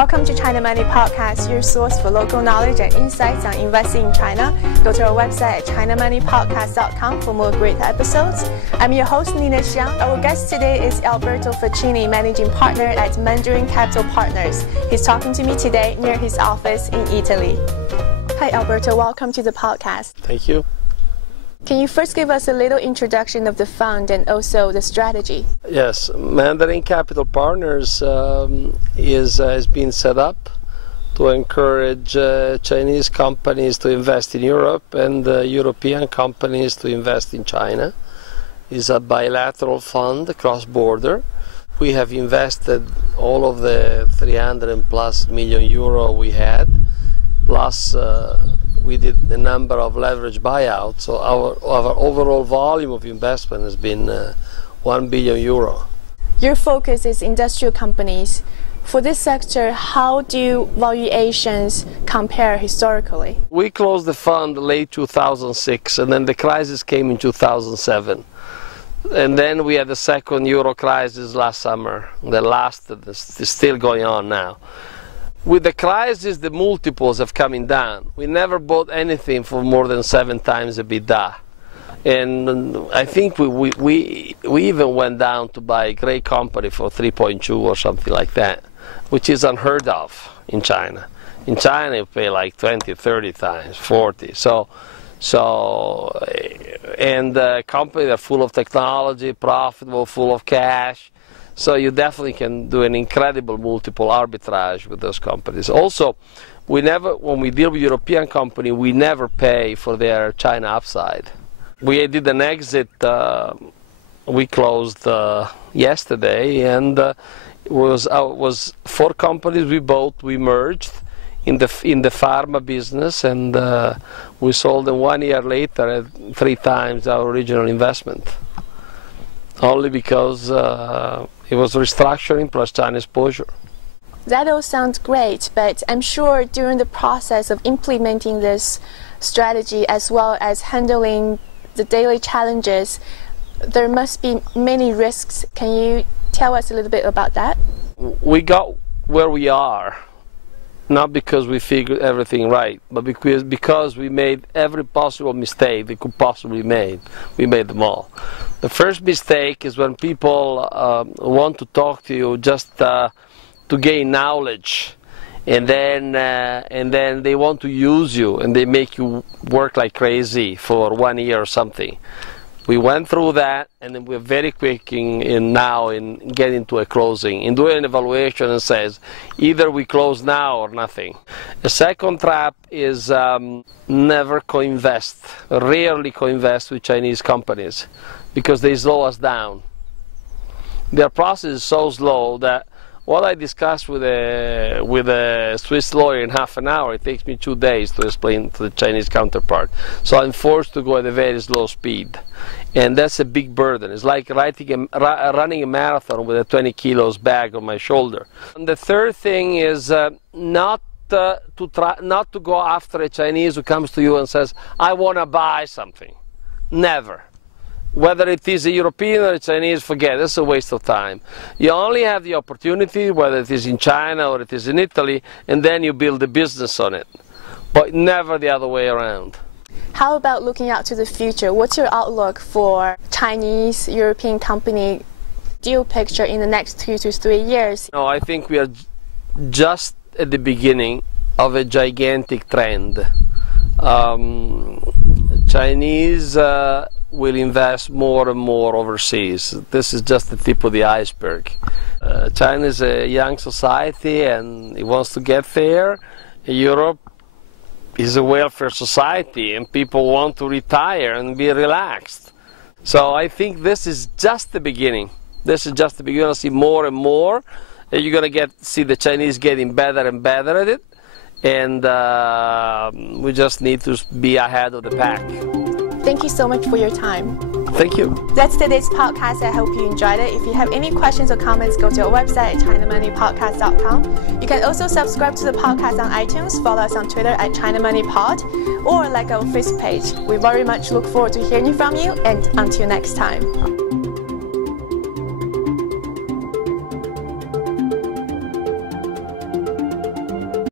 Welcome to China Money Podcast, your source for local knowledge and insights on investing in China. Go to our website at chinamoneypodcast.com for more great episodes. I'm your host, Nina Xiang. Our guest today is Alberto Forchielli, Managing Partner at Mandarin Capital Partners. He's talking to me today near his office in Italy. Hi, Alberto. Welcome to the podcast. Thank you. Can you first give us a little introduction of the fund and also the strategy? Yes, Mandarin Capital Partners has been set up to encourage Chinese companies to invest in Europe and European companies to invest in China. It's a bilateral fund, cross-border. We have invested all of the 300+ million euro we had, plus we did a number of leverage buyouts, so our overall volume of investment has been 1 billion euro. Your focus is industrial companies. For this sector, how do valuations compare historically? We closed the fund late 2006, and then the crisis came in 2007. And then we had the second euro crisis last summer. The last is still going on now. With the crisis, the multiples have coming down. We never bought anything for more than 7 times EBITDA. And I think we even went down to buy a great company for 3.2 or something like that, which is unheard of in China. In China, you pay like 20, 30 times, 40. And companies are full of technology, profitable, full of cash. So you definitely can do an incredible multiple arbitrage with those companies. Also, when we deal with European company, we never pay for their China upside. We did an exit, we closed yesterday, and it was 4 companies we bought, we merged in the pharma business, and we sold them 1 year later at 3 times our original investment. Only because it was restructuring plus China exposure. That all sounds great, but I'm sure during the process of implementing this strategy as well as handling the daily challenges, there must be many risks. Can you tell us a little bit about that? We got where we are, not because we figured everything right, but because we made every possible mistake they could possibly make. We made them all. The first mistake is when people want to talk to you just to gain knowledge, and then they want to use you and they make you work like crazy for 1 year or something. We went through that, and then we're very quick now in getting to a closing, in doing an evaluation and says either we close now or nothing. The second trap is never co-invest, rarely co-invest with Chinese companies, because they slow us down. Their process is so slow that what I discuss with a Swiss lawyer in half an hour, it takes me 2 days to explain to the Chinese counterpart. So I'm forced to go at a very slow speed. And that's a big burden. It's like running a marathon with a 20 kilos bag on my shoulder. And the third thing is not to go after a Chinese who comes to you and says, I want to buy something. Never. Whether it is a European or a Chinese, forget it. That's a waste of time. You only have the opportunity, whether it is in China or it is in Italy, and then you build a business on it. But never the other way around. How about looking out to the future? What's your outlook for Chinese European company deal picture in the next 2 to 3 years? No, I think we are just at the beginning of a gigantic trend. Chinese will invest more and more overseas. This is just the tip of the iceberg. China is a young society and it wants to get there. Europe is a welfare society and people want to retire and be relaxed. So I think this is just the beginning. This is just the beginning. You're going to see more and more. And you're going to see the Chinese getting better and better at it. And we just need to be ahead of the pack. Thank you so much for your time. Thank you. That's today's podcast. I hope you enjoyed it. If you have any questions or comments, go to our website at chinamoneypodcast.com. You can also subscribe to the podcast on iTunes, follow us on Twitter at ChinaMoneyPod, or like our Facebook page. We very much look forward to hearing from you, and until next time.